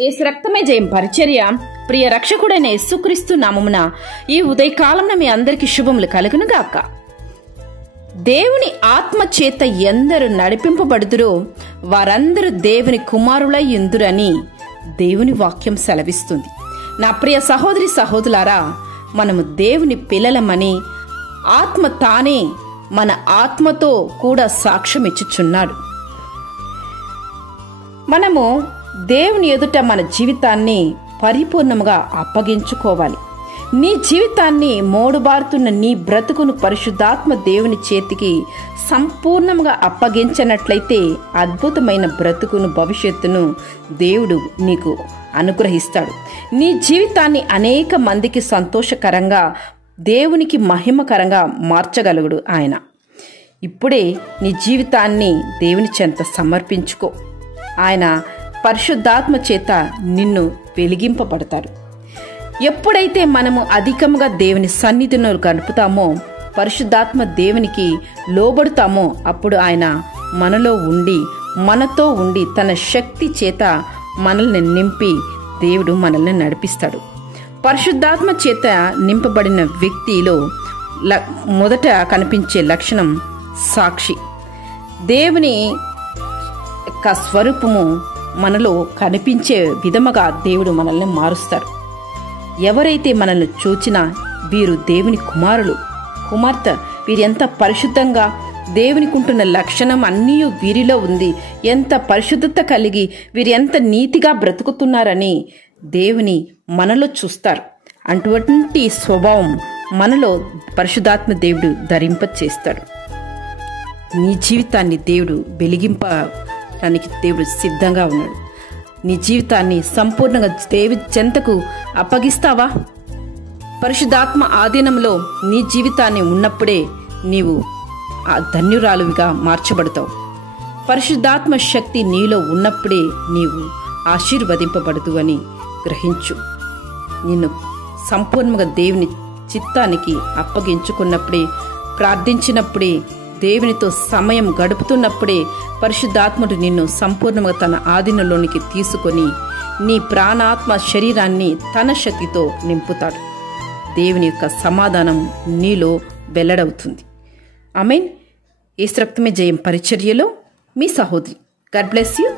యేసు రక్తమే జయం పరిచర్య ప్రియ రక్షకుడైన యేసుక్రీస్తు నామమున ఈ ఉదయకాలంలో మీ అందరికీ శుభములు కలుగును గాక. దేవుని ఆత్మ చేత ఎందరు నడిపింపబడుదురో వారందరూ దేవుని కుమారులై యుందురని దేవుని వాక్యం సెలవిస్తుంది. నా ప్రియ సహోదరి సహోదరులారా, మనము దేవుని పిల్లలమని ఆత్మ తానే మన ఆత్మతో కూడా సాక్ష్యం ఇచ్చుచున్నాడు. మనము దేవుని ఎదుట మన జీవితాన్ని పరిపూర్ణంగా అప్పగించుకోవాలి. నీ జీవితాన్ని మోడుబారుతున్న నీ బ్రతుకును పరిశుద్ధాత్మ దేవుని చేతికి సంపూర్ణంగా అప్పగించినట్లయితే అద్భుతమైన బ్రతుకును భవిష్యత్తును దేవుడు నీకు అనుగ్రహిస్తాడు. నీ జీవితాన్ని అనేక మందికి సంతోషకరంగా దేవునికి మహిమకరంగా మార్చగలుగుడు ఆయన. ఇప్పుడే నీ జీవితాన్ని దేవుని చెంత సమర్పించుకో. ఆయన పరిశుద్ధాత్మ చేత నిన్ను వెలిగింపబడతాడు. ఎప్పుడైతే మనము అధికంగా దేవుని సన్నిధిలో గడుపుతామో, పరిశుద్ధాత్మ దేవునికి లోబడుతామో, అప్పుడు ఆయన మనలో ఉండి మనతో ఉండి తన శక్తి చేత మనల్ని నింపి దేవుడు మనల్ని నడిపిస్తాడు. పరిశుద్ధాత్మ చేత నింపబడిన వ్యక్తిలో మొదట కనిపించే లక్షణం సాక్షి. దేవుని యొక్క స్వరూపము మనలో కనిపించే విధముగా దేవుడు మనల్ని మారుస్తాడు. ఎవరైతే మనల్ని చూచినా వీరు దేవుని కుమారులు, కుమార్తె, వీరెంత పరిశుద్ధంగా దేవునికి ఉంటున్న లక్షణం అన్నీ వీరిలో ఉంది, ఎంత పరిశుద్ధత కలిగి వీరు ఎంత నీతిగా బ్రతుకుతున్నారని దేవుని మనలో చూస్తారు. అటువంటి స్వభావం మనలో పరిశుద్ధాత్మ దేవుడు ధరింప చేస్తాడు. నీ జీవితాన్ని దేవుడు వెలిగింపడానికి దేవుడు సిద్ధంగా ఉన్నాడు. నీ జీవితాన్ని సంపూర్ణంగా దేవుని చెంతకు అప్పగిస్తావా? పరిశుద్ధాత్మ ఆధీనంలో నీ జీవితాన్ని ఉన్నప్పుడే నీవు ఆ ధన్యురాలువిగా మార్చబడతావు. పరిశుద్ధాత్మ శక్తి నీలో ఉన్నప్పుడే నీవు ఆశీర్వదింపబడదు అని గ్రహించు. నిన్ను సంపూర్ణంగా దేవుని చిత్తానికి అప్పగించుకున్నప్పుడే, ప్రార్థించినప్పుడే, దేవునితో సమయం గడుపుతున్నప్పుడే పరిశుద్ధాత్ముడు నిన్ను సంపూర్ణంగా తన ఆధీనంలోనికి తీసుకొని నీ ప్రాణాత్మ శరీరాన్ని తన శక్తితో నింపుతాడు. దేవుని యొక్క సమాధానం నీలో వెల్లడవుతుంది. ఆమేన్. యేసు రక్తమే జయం పరిచర్యలో మీ సహోదరి. God bless you.